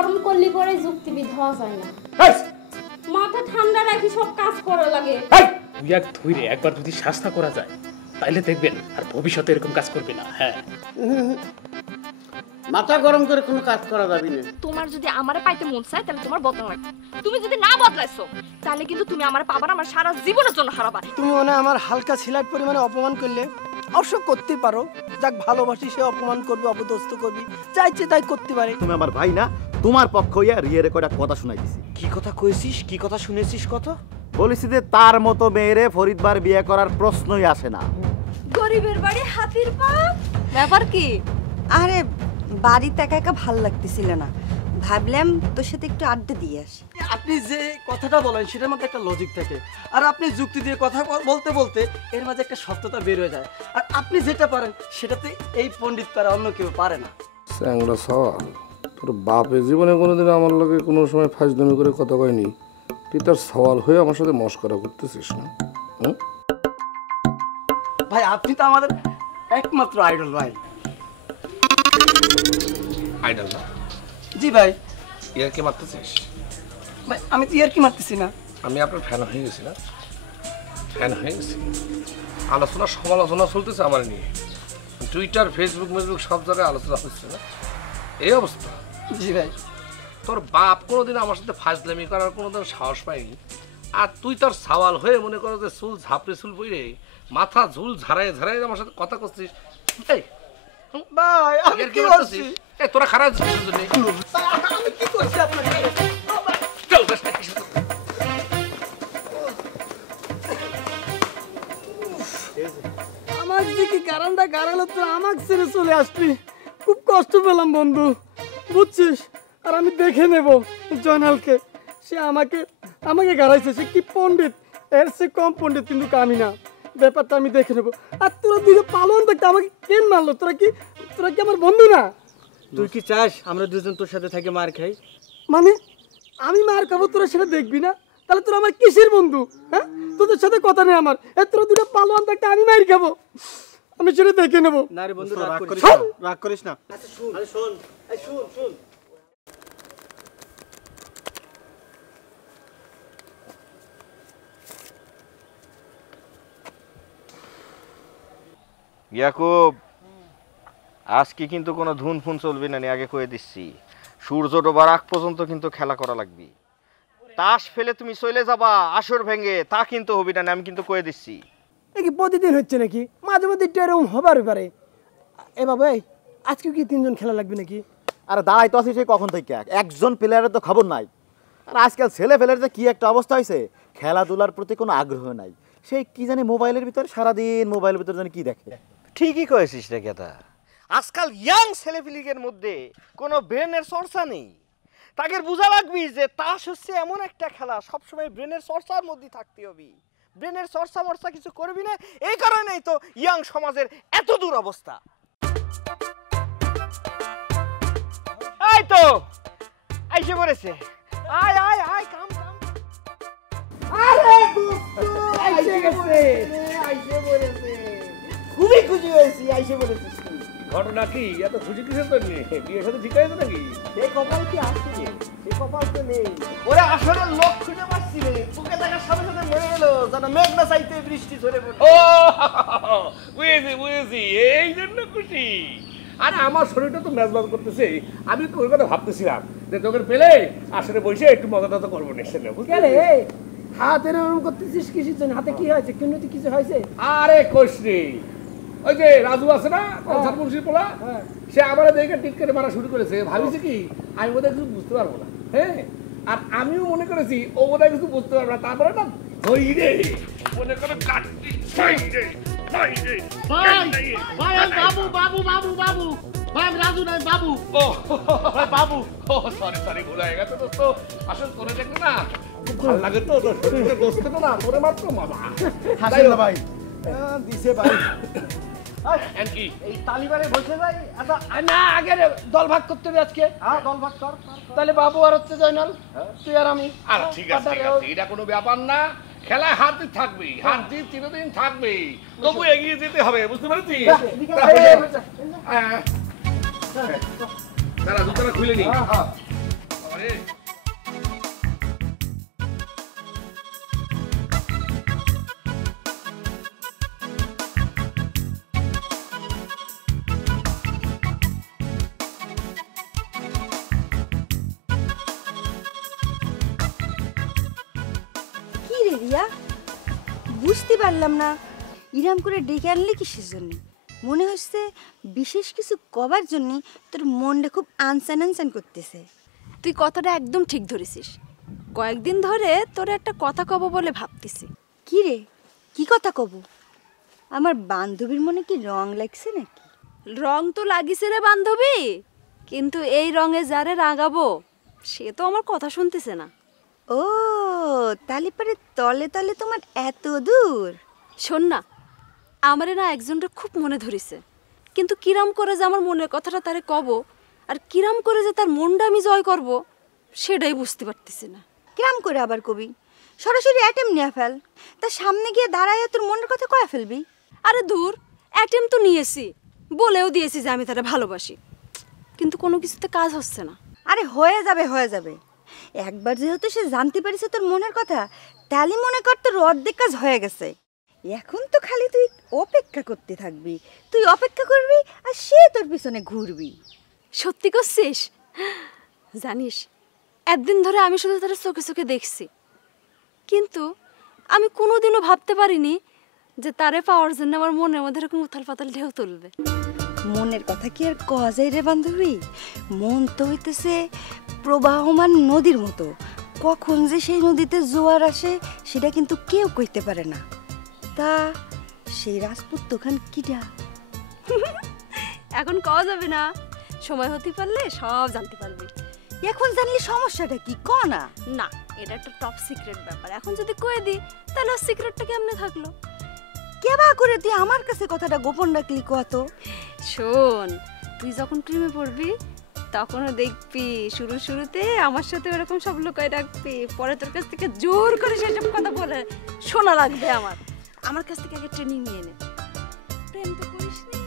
গরম করলে পরে যুক্তিবিদ হওয়া যায় না। মাথা ঠান্ডা রাখি সব কাজ করা লাগে। তুই এক ধৈর্য একবার যদি শাস্তা করা যায় তাহলে দেখবেন আর ভবিষ্যতে এরকম কাজ করবে না। হ্যাঁ, মাথা গরম করে কোনো কাজ করা যাবে না। তোমার যদি আমারে পাইতে মন চায় তাহলে তোমার বদলা লাগবে। তুমি যদি না বদলাইছো তাহলে কিন্তু তুমি আমারে পাবা না, আমার সারা জীবনের জন্য হারাবা। তুমি মনে আমার হালকা সিলাট পরিমাণে অপমান করলে অবশ্য করতে পারো, যাক ভালোবাসি সে অপমান করবি, অপদস্থ করবি, যা ইচ্ছে তাই করতে পারে। তুমি আমার ভাই না, তোমার পক্ষ হইয়া রিয়ের কয়টা কথা শুনাই দিছি। কি কথা কইছিস, কি কথা শুনেছিস? কত বলেছি যে তার মতো মেয়েরে ফরিদবার বিয়ে করার প্রশ্নই আসে না। গরিবের বাড়ি হাতির পা। ব্যাপার কি? আরে বাড়িতে একা একা ভাল লাগতেছিল না, ভাবলাম তোর সাথে একটু আড্ডা দিয়ে আসি। আপনি যে কথাটা বলেন সেটার মধ্যে একটা লজিক থাকে, আর আপনি যুক্তি দিয়ে কথা বলতে বলতে এর মাঝে একটা সত্যতা বের হয়ে যায়। আর আপনি যেটা পারেন সেটাতে এই পণ্ডিত পারে, অন্য কেউ পারে না। স্যাংরা সওয়াল, তোর বাপে জীবনে কোনোদিন আমার লগে কোনো সময় ফাজলামি করে কথা কয়নি, তুই তার সওয়াল হয়ে আমার সাথে মস্করা করতেছিস না? ভাই আপনি তো আমাদের একমাত্র আইডল ভাই। আইডল না? জি ভাই। ইয়ার কি মারতেছিস? ভাই আমি তো ইয়ার কি মারতেছি না, আমি আপনার ফ্যান হয়ে গেছি না, ফ্যান হয়ে গেছি। আলোচনা সমালোচনা চলতেছে আমার নিয়ে, টুইটার ফেসবুক সব জায়গায় আলোচনা হচ্ছে না, এই অবস্থা। জি ভাই। তোর বাপ কোনোদিন আমার সাথে ফাজলামি করার কোনোদিন সাহস পায়নি, আর তুই তার সওয়াল হয়ে মনে করো যে চুল ঝাপড়ে চুল পইরে মাথা ঝুল ঝাড়াই ঝাড়াই আমার সাথে কথা করছিস। এই ভাই আমি কি করছি? এই তোরা খারাপ আছিস জন্য আমি কি করছি আপনাকে? চল বেশ না কিছু। আমার দিকে কারণটা গাড়ালো তো আমাকে ছেড়ে চলে আসলি, খুব কষ্ট পেলাম বন্ধু, বুঝছিস? আর আমি দেখে নেব জয়নালকে, সে আমাকে গাড়াইছে, সে কি পণ্ডিত, এর সে কম পণ্ডিত কিন্তু আমি না, ব্যাপারটা আমি দেখে নেব। আর তোরা দুটো পালন থাকতে আমাকে কেন মারলো? তোরা কি আমার বন্ধু না? তুই কি চাস আমরা দুজন তোর সাথে থেকে মার খাই? মানে আমি মার খাবো, তোরা সেটা দেখবি না? তাহলে তোরা আমার কিসের বন্ধু? হ্যাঁ, তোদের সাথে কথা নেই আমার। তোরা দুটো পালোয়ান থাকতে আমি মার খাবো, আমি সেটা দেখে নেবো। না রে বন্ধু, রাগ করিস না। আচ্ছা শুন, আরে শোন, শুন। ইয়াকুব, আজকে কিন্তু কোনো ধুন ফুন চলবে না, আগে কয়ে দিচ্ছি। সূর্য ডোবার আগ পর্যন্ত কিন্তু খেলা করা লাগবে। তাস ফেলে তুমি চলে যাবা আসর ভেঙে, তা কিন্তু হবি না, আমি কিন্তু কয়ে দিচ্ছি। কি প্রতিদিন হচ্ছে নাকি? মাঝে মধ্যে এরকম হবার পারে। এ বাবা, আজকে কি 3 জন খেলা লাগবে নাকি? আরে দাঁড়াই তো আছি সেই কখন থেকে, একজন প্লেয়ারের তো খবর নাই। আর আজকাল ছেলে ফেলের যে কি একটা অবস্থা হয়েছে, খেলাধুলার প্রতি কোনো আগ্রহ নাই। সেই কি জানি মোবাইলের ভিতরে সারাদিন মোবাইলের ভিতরে জানি কি দেখে। ঠিকই কয়েছিস রে কেতা, আজকাল ইয়াং ছেলেপিলিগের মধ্যে কোনো ব্রেনের চর্চা নেই। তাকে বোঝা লাগবি যে তাস হচ্ছে এমন একটা খেলা, সবসময় ব্রেনের চর্চার মধ্যে থাকতে হবে। ব্রেনের চর্চা মর্চা কিছু করবি না, এই কারণেই তো ইয়াং সমাজের এত দূর অবস্থা। এই তো আইসে পড়েছে, আয় আয় আয়, কাম কাম। আরে আইসে গেছে, আইসে পড়েছে, খুবই খুশি হয়েছি, আইসে পড়েছিস। ঘটনা কি এত খুশি কিসের জন্য? বিয়ের সাথে ঠিক আছে নাকি? সেই কপাল কি আসছে? সেই কপাল তো নেই। ওরে আসলে লোক খুঁজে পাচ্ছি রে, তোকে দেখার সাথে সাথে মরে গেল যেন মেঘ না চাইতে বৃষ্টি ঝরে পড়ে। ও বুঝেছি, এই জন্য খুশি। আরে আমার শরীরটা তো মেজবাজ করতেছে, আমি তো ওই কথা ভাবতেছিলাম যে তোকে পেলে আসলে বসে একটু মজা টজা করবো নিশ্চয়। হাত এরকম করতেছিস কিসের জন্য? হাতে কি হয়েছে? কিন্তু কিছু হয়েছে? আরে কোশ রে, ওই যে রাজু আছে না কনসার্ট মুন্সির পোলা, সে আমার দেখে টিটকারে মারা শুরু করেছে। ভাবিছে কি আমি বোধহয় কিছু বুঝতে পারবো না, হ্যাঁ, আর আমিও মনে করেছি ও বোধহয় কিছু বুঝতে পারবো না। তারপরে না ধই রে মনে করে কাটতি, ধই রে ধই রে। ভাই বাবু বাবু বাবু বাবু ভাই, আমি রাজু নাই, বাবু। ও বাবু, ও সরি ভুল হয়ে গেছে দোস্ত। আসলে তোরে দেখলে না খুব ভালো লাগে তো, তোর শরীরে বসতে তো না তোরে মাত্র মামা। হাসেন না ভাই, দিছে ভাই। এই তালিবারে বসে যাই না, আগে দল ভাগ করতে হবে আজকে। দল ভাগ কর। তাহলে বাবু আর হচ্ছে জয়নাল, তুই আর আমি। আরে ঠিক আছে, এটা কোনো ব্যাপার না। খেলায় হার জিত থাকবে, হার জিত চিরদিন থাকবে, তবু এগিয়ে যেতে হবে, বুঝতে পেরেছিস? দাঁড়া, জুতাটা খুলে নি। রে। কি রে রিয়া, বুঝতে পারলাম না ইরাম করে ডেকে আনলি কিসের জন্য? মনে হচ্ছে বিশেষ কিছু কবার জন্য তোর মনটা খুব আনসান আনসান করতেছে। তুই কথাটা একদম ঠিক ধরেছিস। কয়েকদিন ধরে তোর একটা কথা কব বলে ভাবতেছি। কি রে, কি কথা কব? আমার বান্ধবীর মনে কি রং লাগছে নাকি? রং তো লাগিছে রে বান্ধবী, কিন্তু এই রঙে যারে রাগাবো সে তো আমার কথা শুনতেছে না। ও তাহলে পরে তলে তলে তোমার এত দূর। শোন না, আমারে না একজনটা খুব মনে ধরেছে, কিন্তু কিরাম করে যে আমার মনের কথাটা তারে কব আর কিরাম করে যে তার মনটা আমি জয় করব সেটাই বুঝতে পারতেছি না। কিরাম করে আবার কবি? সরাসরি অ্যাটেম নিয়ে ফেল, তার সামনে গিয়ে দাঁড়ায় তোর মনের কথা কয়ে ফেলবি। আরে দূর, অ্যাটেম তো নিয়েছি, বলেও দিয়েছি যে আমি তারে ভালোবাসি, কিন্তু কোনো কিছুতে কাজ হচ্ছে না। আরে হয়ে যাবে হয়ে যাবে, একবার যেহেতু সে জানতে পারিছে তোর মনের কথা, তাহলে মনে কর তোর অর্ধেক কাজ হয়ে গেছে। এখন তো খালি তুই অপেক্ষা করতে থাকবি, তুই অপেক্ষা করবি আর সে তোর পিছনে ঘুরবি। সত্যি করছিস? জানিস, একদিন ধরে আমি শুধু তার চোখে চোখে দেখছি, কিন্তু আমি কোনোদিনও ভাবতে পারিনি যে তারে পাওয়ার জন্য আমার মনের মধ্যে এরকম উথাল পাতাল ঢেউ তুলবে। মনের কথা কি আর কওয়া যায় রে বান্ধবী? মন তো হইতেছে প্রবাহমান নদীর মতো, কখন যে সেই নদীতে জোয়ার আসে সেটা কিন্তু কেউ কইতে পারে না। তা সেই রাজপুত দোকান কিটা? এখন কওয়া যাবে না, সময় হতে পারলে সব জানতে পারবি। এখন জানলি সমস্যাটা কি ক না? না, এটা একটা টপ সিক্রেট ব্যাপার, এখন যদি কয়ে দিই তাহলে সিক্রেটটা কেমনে থাকলো? কেবা করে তুই আমার কাছে কথাটা গোপন রাখলি কত? শোন, তুই যখন প্রেমে পড়বি তখনও দেখবি শুরুতে আমার সাথে এরকম সব লুকায় রাখবি, পরে তোর কাছ থেকে জোর করে সেসব কথা বলে শোনা লাগবে। আমার কাছ থেকে আগে ট্রেনিং নিয়ে নে। প্রেম তো করিস নি।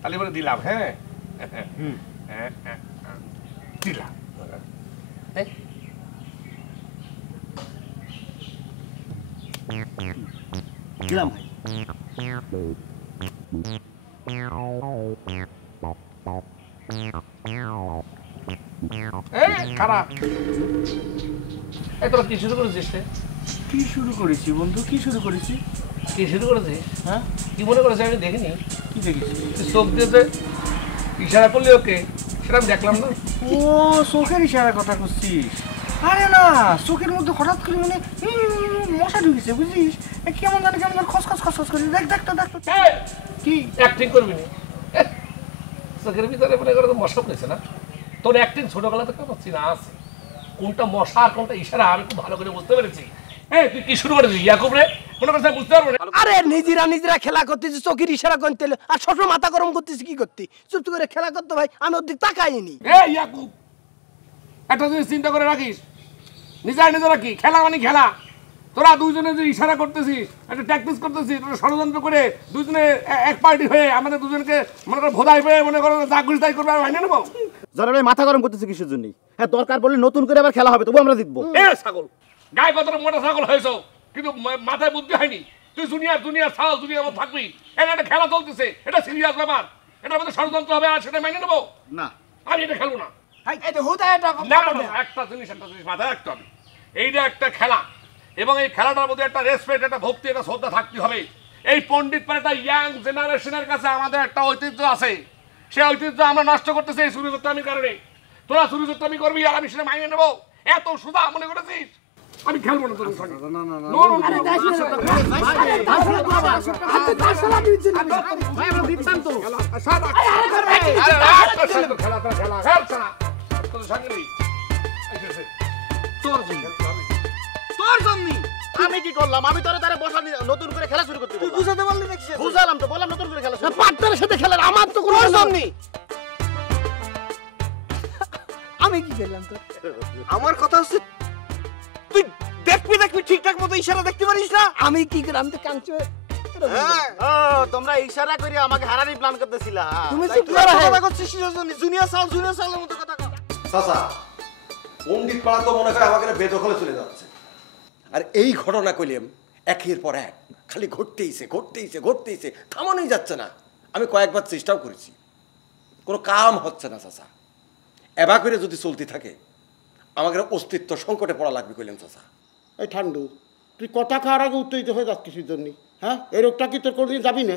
তাহলে বলে দিলাম। হ্যাঁ দিলাম। দিলাম ভাই। খারাপ। এই তোরা কি শুরু করেছিস? কি শুরু করেছি বন্ধু, কি শুরু করেছি? কি শুরু করেছিস? হ্যাঁ, কি মনে করেছে আমি দেখিনি? কি দেখিস? চোখ দিয়ে যে ইশারা করলি ওকে, সেটা আমি দেখলাম না। ও চোখের ইশারার কথা করছিস? আরে না, চোখের মধ্যে হঠাৎ করে মানে মশা ঢুকেছে বুঝলিস? কেমন জানি কেমন খসখস খসখস করে। দেখ দেখ তো দেখ তো। কি অ্যাক্টিং করবি না? চোখের ভিতরে মনে করে তো মশা পড়েছে না? তোর অ্যাক্টিং ছোটবেলা থেকে আমার চিনা আছে, কোনটা মশা আর কোনটা ইশারা আমি খুব ভালো করে বুঝতে পেরেছি। হ্যাঁ, তুই কি শুরু করেছিস ইয়াকুব রে? মনে করছিস বুঝতে পারবো না? আরে নিজেরা খেলা করতেছি, চোখের ইশারা করতে আর ছোট মাথা গরম করতেছি। কি করতে চুপ করে খেলা করতে ভাই, আমি ওর দিক তাকাইনি। এই ইয়াকুব, একটা জিনিস চিন্তা করে রাখিস, নিজেরা কি খেলা মানে খেলা। তোরা দুইজনে যে ইশারা করতেছিস, একটা প্র্যাকটিস করতেছিস, তোরা ষড়যন্ত্র করে দুইজনে এক পার্টি হয়ে আমাদের দুজনকে মনে করে ভোদাই পেয়ে মনে করো যা ঘুষ তাই করবে, আমি মাইনে নেবো? যারা ভাই মাথা গরম করতেছে কিসের জন্য? হ্যাঁ, দরকার পড়লে নতুন করে আবার খেলা হবে, তবু আমরা জিতবো। এ ছাগল, গায়ে কতটা মোটা ছাগল হয়েছ, কিন্তু মাথায় বুদ্ধি হয়নি। তুই জুনিয়র ছাগল, জুনিয়র মতো থাকবি। এটা একটা খেলা চলতেছে, এটা সিরিয়াস ব্যাপার, এটার মধ্যে ষড়যন্ত্র হবে আর সেটা মাইনে নেবো না। আমি এটা খেলবো না। একটা জিনিস মাথায় রাখতে হবে, এইটা একটা খেলা, এবং এই খেলাটার মধ্যে একটা রেসপেক্ট, একটা ভক্তি, একটা শ্রদ্ধা থাকতে হবে। এই পণ্ডিত পাড়াটা ইয়াং জেনারেশনের কাছে আমাদের একটা ঐতিহ্য আছে, সেই ঐতিহ্য আমরা নষ্ট করতেছি এই চুরিচুত্তামির কারণে। তোরা চুরিচুত্তামি করবি আর আমি সেটা মাইনে নেবো, এত সুদা মনে করেছিস? আমি খেলবো না তোর সঙ্গে। আমি কি করলাম? আমি তোরে তারে বসা নতুন করে খেলা শুরু করতে বললাম। বুঝাতে পারলি নাকি? বুঝালাম তো, বললাম নতুন করে খেলা শুরু। পার্টনারের সাথে খেলার আমার তো কোনো জন্য নেই। আমি কি করলাম? তো আমার কথা হচ্ছে তুই দেখবি দেখবি ঠিকঠাক মতো ইশারা দেখতে পারিস না? আমি কি করে, আমি তো কাঞ্চ। তোমরা ইশারা করে আমাকে হারানি প্ল্যান করতেছিলা। তুমি চুপ করো। কথা করছিস জুনিয়র সালের মতো কথা কর। চাচা, পণ্ডিত পাড়া তো মনে হয় আমাকে বেদখলে চলে যাচ্ছে। আর এই ঘটনা কইলাম একের পর এক খালি ঘটতেইছে, থামানোই যাচ্ছে না। আমি কয়েকবার চেষ্টাও করেছি, কোনো কাম হচ্ছে না চাচা। এবার করে যদি চলতে থাকে আমাদের অস্তিত্ব সংকটে পড়া লাগবে কইলাম চাচা। এই ঠান্ডু, তুই কথা খাওয়ার আগে উত্তেজিত হয়ে যাস কিছুর জন্য? হ্যাঁ, এই রোগটা কি তোর কোনোদিন যাবি না?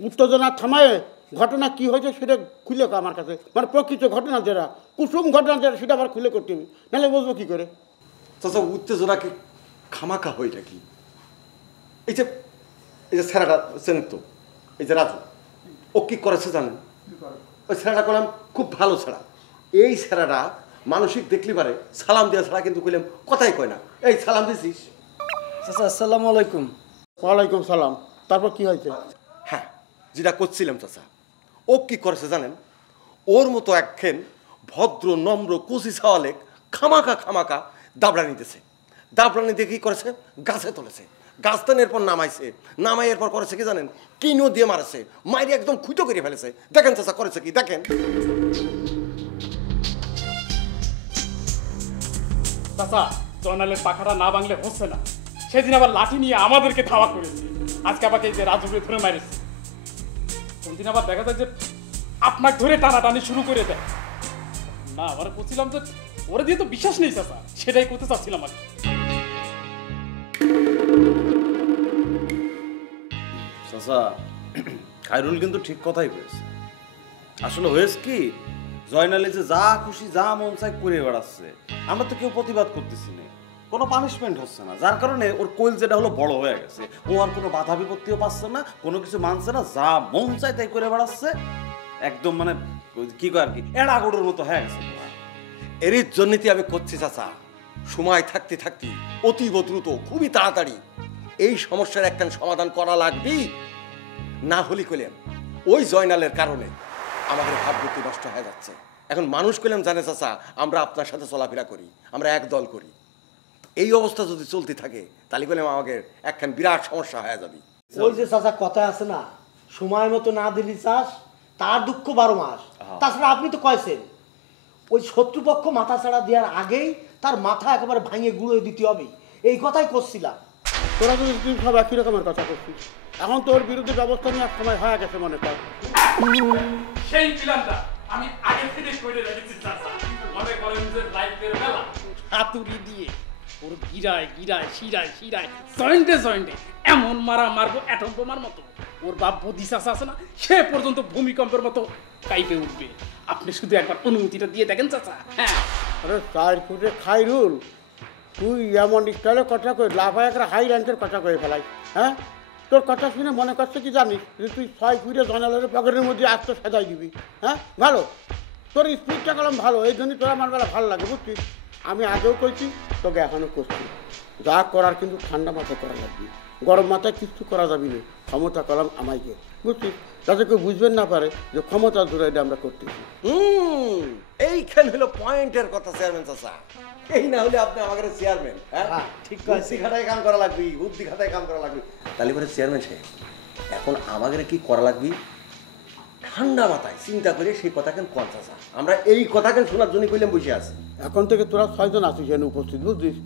উত্তেজনা থামায় ঘটনা কি হয়েছে সেটা খুলে আমার কাছে, মানে প্রকৃত ঘটনা যেটা, কুসুম ঘটনা যেটা, সেটা আবার খুলে করতে হবে, নাহলে বুঝবো কি করে? চাচা, উত্তেজনা কি খামাখা হইটা কি? এই যে ছেলেটা চেনেন তো, এই যে রাজু, ও কি করেছে জানেন? ওই ছেলেটা করলাম খুব ভালো ছেড়া। এই ছেলেটা মানসিক দেখলি পারে সালাম দেওয়া ছাড়া কিন্তু কইলাম কথাই কয় না। এই সালাম দিছিস? চাচা আসসালামু আলাইকুম। ওয়ালাইকুম সালাম। তারপর কি হয়েছে? হ্যাঁ, যেটা করছিলাম চাচা, ও কি করেছে জানেন? ওর মতো একখান ভদ্র নম্র কুচি ছাওয়ালে খামাকা দাবড়ানি দিতেছে। দাবড়ানি দিয়ে কি করেছে? গাছে তুলেছে। গাছ টানের এরপর নামাই এরপর করেছে কি জানেন? কিনো দিয়ে মারেছে, মাইরে একদম খুঁটো করে ফেলেছে। দেখেন চাচা করেছে কি, দেখেন। চাচা, জয়নালের পাখাটা না ভাঙলে হচ্ছে না। সেদিন আবার লাঠি নিয়ে আমাদেরকে ধাওয়া করেছে, আজকে আবার এই যে রাজুকে ধরে মারেছে। কোনদিন আবার দেখা যায় যে আপনাকে ধরে টানাটানি শুরু করে দেয়। না, আমার বলছিলাম যে ওরা দিয়ে তো বিশ্বাস নেই চাচা, সেটাই করতে চাচ্ছিলাম আর কি। চাচা, খায়রুল কিন্তু ঠিক কথাই বলেছে। আসলে হয়েছে কি, জয়নালে যে যা খুশি যা মন চাই করে বেড়াচ্ছে, আমরা তো কেউ প্রতিবাদ করতেছি না, কোনো পানিশমেন্ট হচ্ছে না, যার কারণে ওর কোয়েল যেটা হলো বড় হয়ে গেছে। ও আর কোনো বাধা বিপত্তিও পাচ্ছে না, কোনো কিছু মানছে না, যা মন চাই তাই করে বেড়াচ্ছে। একদম মানে কি কয় আর কি, এড়া গরুর মতো হয়ে গেছে। এরই জন্যই আমি করছি চাচা, সময় থাকতে অতীব দ্রুত খুবই তাড়াতাড়ি এই সমস্যার একটা সমাধান করা লাগবেই। না হলে কইলাম ওই জয়নালের কারণে আমাদের ভাবগতি নষ্ট হয়ে যাচ্ছে। এখন মানুষ কইলাম জানে চাচা, আমরা আপনার সাথে চলাফেরা করি, আমরা এক দল করি। এই অবস্থা যদি চলতে থাকে তাহলে কইলাম আমাদের একখান বিরাট সমস্যা হয়ে যাবে। ওই যে চাচা কথা আছে না, সময় মতো না দিলি চাষ তার দুঃখ 12 মাস। তাছাড়া আপনি তো কয়েছেন ওই শত্রুপক্ষ মাথা ছাড়া দেওয়ার আগেই তার মাথা একেবারে ভাঙিয়ে গুঁড়ো দিতে হবে, এই কথাই করছিলাম। তোরা যদি তুই সব একই রকমের কথা করছিস, এখন তোর বিরুদ্ধে ব্যবস্থা নেওয়ার সময় হয়ে গেছে মনে কর। সেই প্ল্যানটা আমি আগে থেকে করে রেখেছি চাচা। মনে করেন যে লাইফের বেলা হাতুড়ি দিয়ে ওর গিরায় শিরায় জয়েন্টে এমন মারবো অ্যাটম বোমার মতো, ওর বাপ বদি চাচা আছে না, সে পর্যন্ত ভূমিকম্পের মতো কাইপে উঠবে। আপনি শুধু একবার অনুমতিটা দিয়ে দেখেন চাচা। হ্যাঁ, আরে 4 ফুটে খাইরুল, তুই এমন স্টাইলের কথা কই, লাফায় একটা হাই র্যাঙ্কের কথা কয়ে ফেলাই। হ্যাঁ, তোর কথা শুনে মনে করছে কি জানিস যে তুই 6 ফুটে জনালের পকেটের মধ্যে আত্ম সাজাই দিবি। হ্যাঁ, ভালো, তোর স্পিডটা কলম ভালো, এই জন্যই তোর আমার বেলা ভালো লাগে, বুঝছিস? আমি আগেও কইছি, তোকে এখনও করছি। যা করার কিন্তু ঠান্ডা মাথায় করা লাগবে, গরম মাথায় কিছু করা যাবে না। ক্ষমতা কলম আমাইকে, বুঝছিস? যাতে কেউ বুঝবেন না পারে যে ক্ষমতা জোরে আমরা করতেছি। এইখান হলো পয়েন্টের কথা চেয়ারম্যান চাচা। এই না হলে আপনি আমাদের চেয়ারম্যান। হ্যাঁ, ঠিক বুদ্ধি খাটায় কাম করা লাগবে, তাহলে পরে চেয়ারম্যান সাহেব এখন আমাদের কি করা লাগবে? ঠান্ডা মাথায় চিন্তা করে সেই কথা কেন কোন চাচা, আমরা এই কথা কেন শোনার জন্য কইলাম বসে আছি। এখন থেকে তোরা 6 জন আছিস এখানে উপস্থিত, বুঝছিস?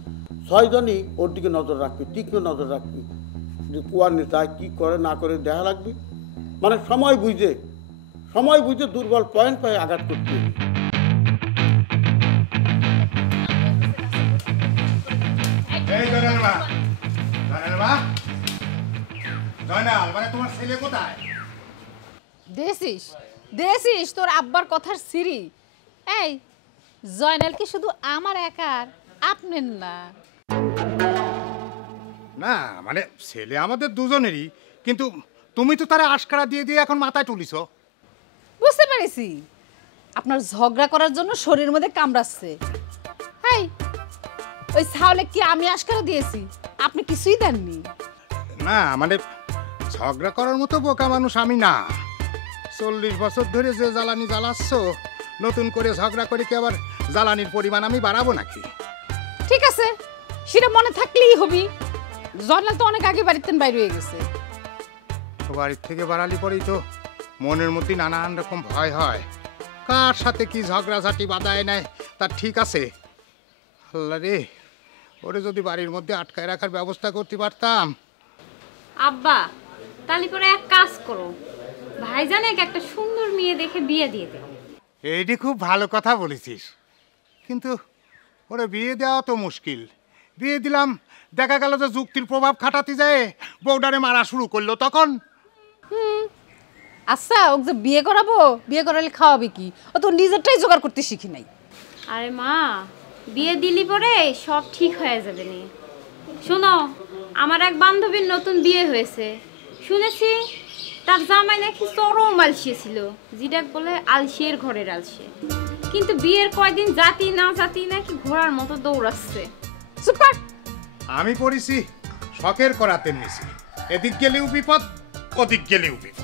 6 জনই ওর দিকে নজর রাখবি, তীক্ষ্ণ নজর রাখবি, যে কুয়ার নেতা কি করে না করে দেখা লাগবি। মানে সময় বুঝে দুর্বল পয়েন্ট পায়ে আঘাত করতে। তোমার ছেলে কোথায়? দেশিস তোর আব্বার কথার সিরি। এই জয়নাল কি শুধু আমার একার, আপনার না? না মানে ছেলে আমাদের দুজনেরই, কিন্তু তুমি তো তারা আশকারা দিয়ে এখন মাথায় তুলিছ। বুঝতে পেরেছি, আপনার ঝগড়া করার জন্য শরীরের মধ্যে কামড়াচ্ছে। এই ওই ছাওলে কি আমি আশকারা দিয়েছি? আপনি কিছুই দেননি। না মানে ঝগড়া করার মতো বোকা মানুষ আমি না। 40 বছর ধরে যে জ্বালানি জ্বালাচ্ছ, নতুন করে ঝগড়া করে কি আবার জ্বালানির পরিমাণ আমি বাড়াবো নাকি? ঠিক আছে, সেটা মনে থাকলেই হবি। জয়নাল তো অনেক আগে বাড়িতে বাইরে হয়ে গেছে। তো বাড়ির থেকে বাড়ালি পরেই তো মনের মধ্যে নানান রকম ভয় হয়, কার সাথে কি ঝগড়াঝাটি বাঁধায় নেয় তা ঠিক আছে। আল্লাহ রে, ওরে যদি বাড়ির মধ্যে আটকায় রাখার ব্যবস্থা করতে পারতাম। আব্বা তাহলে পরে এক কাজ করো, ভাইজানেক একটা সুন্দর মেয়ে দেখে বিয়ে দিয়ে দে। এইটি খুব ভালো কথা বলেছিস, কিন্তু ওরে বিয়ে দেওয়া তো মুশকিল। বিয়ে দিলাম, দেখা গেল যে যুক্তির প্রভাব খাটাতে যায় বউডারে মারা শুরু করলো, তখন আচ্ছা ওকে যে বিয়ে করাবো, বিয়ে করালে খাওয়াবে কি? ও তো নিজেরটাই জোগাড় করতে শিখি নাই। আরে মা, বিয়ে দিলি পরে সব ঠিক হয়ে যাবে নি। শোনো, আমার এক বান্ধবীর নতুন বিয়ে হয়েছে, শুনেছি তার জামাই নাকি চরম আলসিয়ে ছিল, যেটা বলে আলসিয়ের ঘরের আলসিয়ে। কিন্তু বিয়ের কয়দিন জাতি না জাতি নাকি ঘোড়ার মতো দৌড়াচ্ছে। সুপার, আমি পড়েছি শখের করাতে নিছি, এদিক গেলেও বিপদ ওদিক গেলেও বিপদ।